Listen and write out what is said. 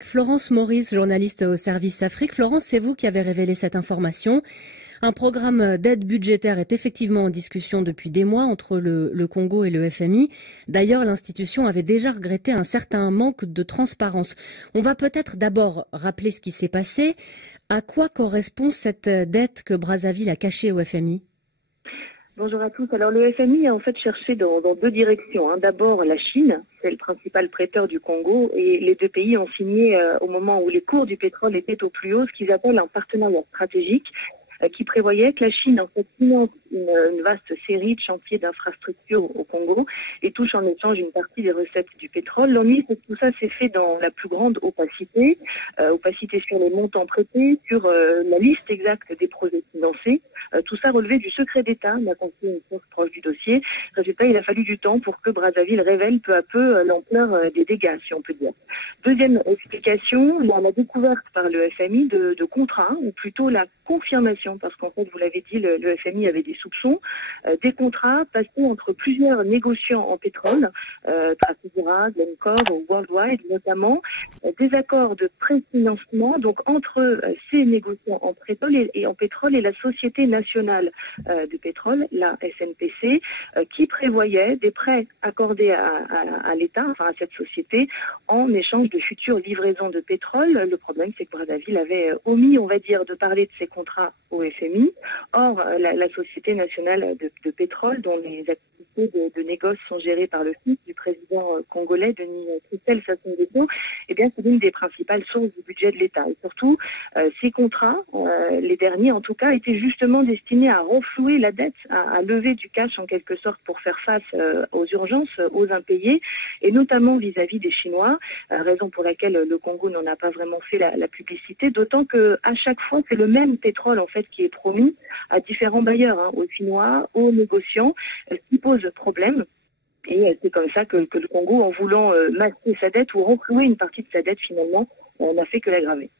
Florence Maurice, journaliste au service Afrique. Florence, c'est vous qui avez révélé cette information. Un programme d'aide budgétaire est effectivement en discussion depuis des mois entre le Congo et le FMI. D'ailleurs, l'institution avait déjà regretté un certain manque de transparence. On va peut-être d'abord rappeler ce qui s'est passé. À quoi correspond cette dette que Brazzaville a cachée au FMI ? Bonjour à tous. Alors le FMI a en fait cherché dans deux directions. D'abord la Chine, c'est le principal prêteur du Congo, et les deux pays ont signé au moment où les cours du pétrole étaient au plus haut ce qu'ils appellent un partenariat stratégique qui prévoyait que la Chine en fait finance une vaste série de chantiers d'infrastructures au Congo et touche en échange une partie des recettes du pétrole. L'ennui, c'est que tout ça s'est fait dans la plus grande opacité, opacité sur les montants prêtés, sur la liste exacte des projets financés. Tout ça relevait du secret d'État, m'a confié une source proche du dossier. Résultat, il a fallu du temps pour que Brazzaville révèle peu à peu l'ampleur des dégâts, si on peut dire. Deuxième explication, la découverte par le FMI de contrats, ou plutôt la confirmation, parce qu'en fait, vous l'avez dit, le FMI avait des soupçons, des contrats passés entre plusieurs négociants en pétrole, Trafigura, Glencore ou Worldwide notamment, des accords de préfinancement donc entre ces négociants en pétrole et la Société nationale de pétrole, la SNPC, qui prévoyait des prêts accordés à l'État, enfin à cette société, en échange de futures livraisons de pétrole. Le problème, c'est que Brazzaville avait omis, on va dire, de parler de ces contrats au FMI. Or, la Société nationale de pétrole, dont les activités de négoce sont gérées par le fils du président congolais, Denis Christel Sassou Nguesso, eh bien, c'est l'une des principales sources du budget de l'État. Et surtout, ces contrats, les derniers en tout cas, étaient justement destinés à renflouer la dette, à lever du cash en quelque sorte pour faire face aux urgences, aux impayés, et notamment vis-à-vis des Chinois, raison pour laquelle le Congo n'en a pas vraiment fait la publicité, d'autant que à chaque fois, c'est le même pétrole en fait qui est promis à différents bailleurs, aux Chinois, aux négociants, ce qui pose problème. Et c'est comme ça que le Congo, en voulant masquer sa dette ou renflouer une partie de sa dette finalement, n'a fait que l'aggraver.